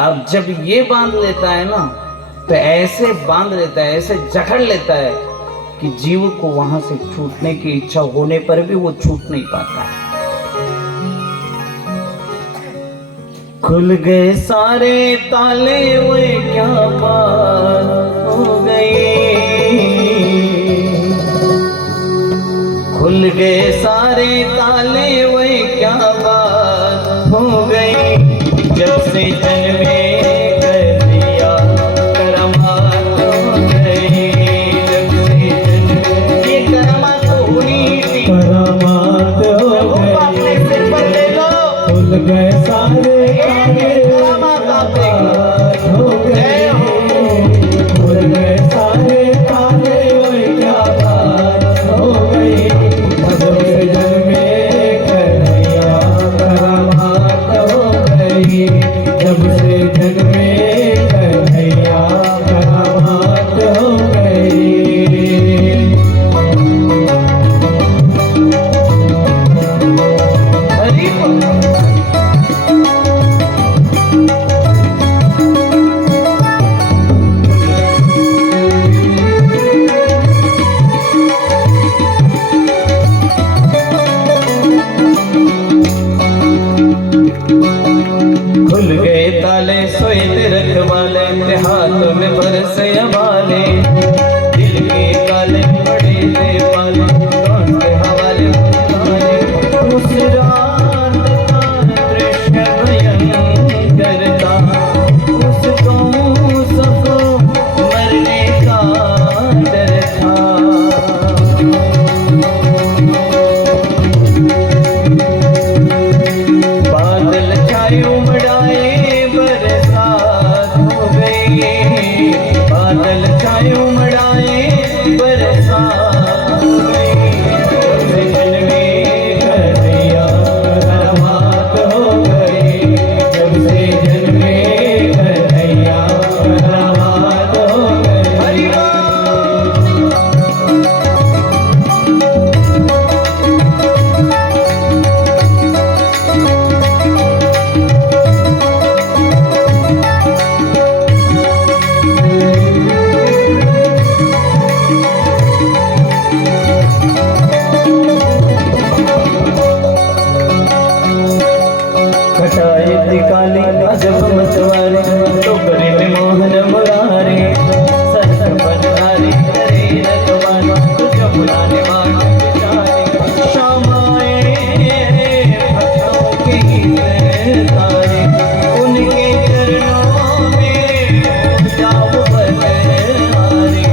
अब जब ये बांध लेता है ना, तो ऐसे बांध लेता है, ऐसे जकड़ लेता है कि जीव को वहां से छूटने की इच्छा होने पर भी वो छूट नहीं पाता है। खुल गए सारे ताले, वे क्या बात हो गई। खुल गए सारे ताले, वे क्या बात हो गई। जब से जन्मे कर दिया करमात हो गई। जब से जन्मे ये करमात हुई थी, करमात हो गई। अपने सिर पर ले लो। खुल गए सारे सोए रखवाले के हाथ में बरसे वाले। दिल के काले पड़े थे पाले, कौन के हवाले उस रात का दृश्य भयंकर था। उसको सबको मरने का डर था। बादल छाए उमड़ाए, बादल छाए उमड़ाए, बरसात हो गई। जब से जन्मे कर दिया करमात हो गई। जब से जन्मे कर दिया करमात हो गई। हरि काली अजब मचवारे, टोकरे में मोहन मुरारे। सरस बनवारी करे रखवारी, तुझे बुलाने वाले बेचारे। शाम आए भक्तों के गीत तारे, उनके चरणों में जाओ बलिहारी।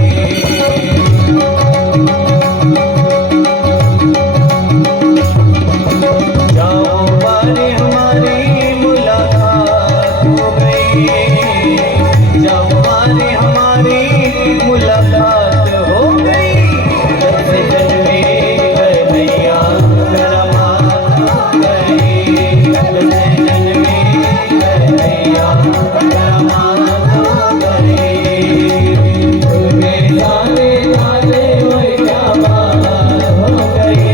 जाओ बारे हमारी हमारी मुलाकात हो गई। जब से जन्मे कर दिया करमात हो गई। जब से जन्मे कर दिया करमात हो गई। तुम्हें सारे ताले हुए क्या बात हो गई।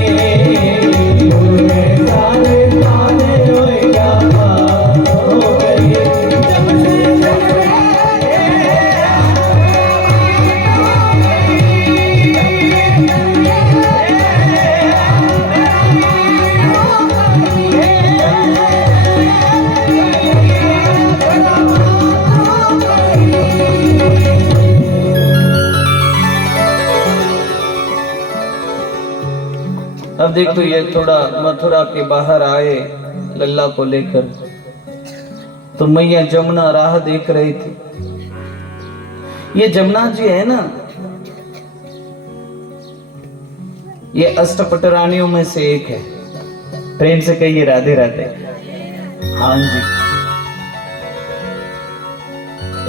तुम्हें सारे ताले हुए क्या बात हो गई। जब से अब देखो, ये थोड़ा मथुरा के बाहर आए लल्ला को लेकर, तो मैया जमुना राह देख रही थी। ये जमुना जी है ना, ये अष्टपट रानियों में से एक है। प्रेम से कहिए राधे राधे। हाँ जी,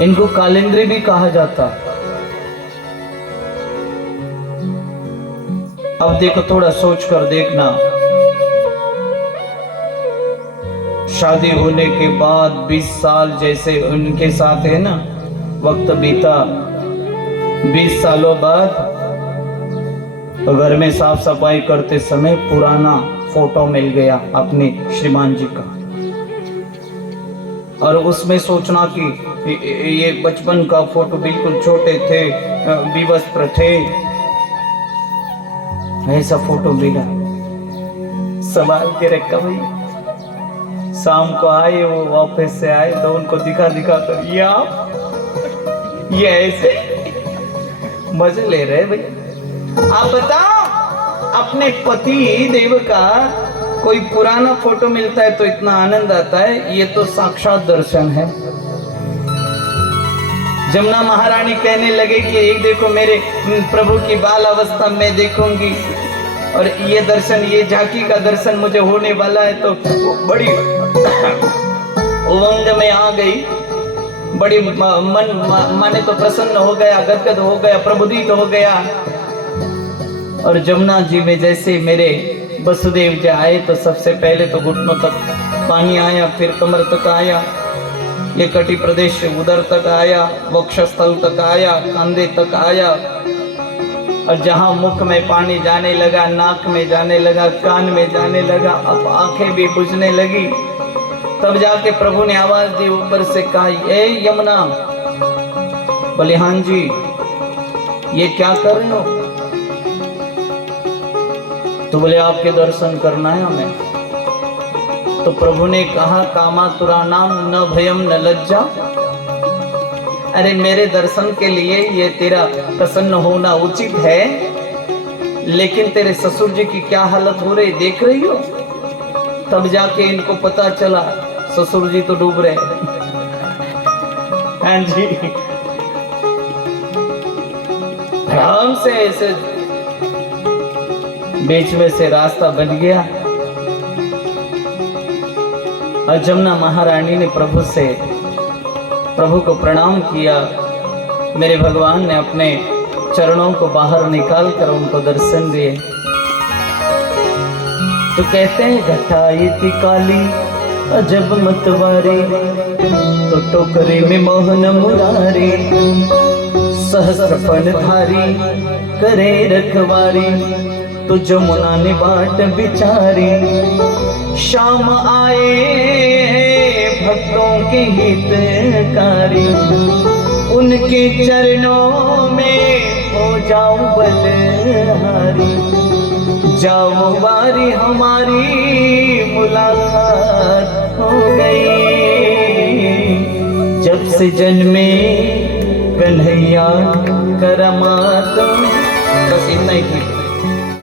इनको कालिंद्री भी कहा जाता। अब देखो, थोड़ा सोच कर देखना, शादी होने के बाद 20 साल जैसे उनके साथ है ना वक्त बीता, 20 सालों बाद तो घर में साफ सफाई करते समय पुराना फोटो मिल गया अपने श्रीमान जी का। और उसमें सोचना कि ये बचपन का फोटो, बिल्कुल छोटे थे, विवस्त्र थे, ऐसा फोटो मिला, संभाल के रखा भाई। शाम को आए, वो ऑफिस से आए तो उनको दिखा कर, ये आप, ये ऐसे मजे ले रहे भाई। आप बताओ, अपने पति देव का कोई पुराना फोटो मिलता है तो इतना आनंद आता है, ये तो साक्षात दर्शन है। जमुना महारानी कहने लगे कि एक देखो मेरे प्रभु की बाल अवस्था में देखूंगी, और ये दर्शन, ये झांकी का दर्शन मुझे होने वाला है। तो बड़ी उमंग में आ गई, बड़ी माने तो प्रसन्न हो गया, गदगद हो गया, प्रबुद्धित हो गया। और जमुना जी में जैसे मेरे वसुदेव जी आए तो सबसे पहले तो घुटनों तक पानी आया, फिर कमर तक आया, ये कटी प्रदेश उदर तक आया, वक्षस्थल तक आया, कंधे तक आया, और जहां मुख में पानी जाने लगा, नाक में जाने लगा, कान में जाने लगा, अब आंखें भी बुझने लगी। तब जाके प्रभु ने आवाज दी ऊपर से, कहा, ए यमुना। बोले हाँ जी, ये क्या कर रहे हो? तो बोले आपके दर्शन करना है हमें। तो प्रभु ने कहा, कामातुरा नाम न भयम न लज्जा। अरे मेरे दर्शन के लिए ये तेरा प्रसन्न होना उचित है, लेकिन तेरे ससुर जी की क्या हालत हो रही देख रही हो? तब जाके इनको पता चला ससुर जी तो डूब रहे। हाँ जी, आराम से ऐसे बीच में से रास्ता बन गया। और जमुना महारानी ने प्रभु को प्रणाम किया। मेरे भगवान ने अपने चरणों को बाहर निकाल कर उनको दर्शन दिए। तो कहते हैं, घटाई थी काली अजब मतवारी, तो टोकरे में मोहन मुरारी, सहस्र फन धारी करे रखवारी, तो जमुना ने बाट बिचारी। शाम आए भक्तों के हितकारी, उनके चरणों में हो जाओ बलहारी। जाओ बारी हमारी मुलाकात हो गई, जब से जन्मे कन्हैया करामात। बस इतना ही थी।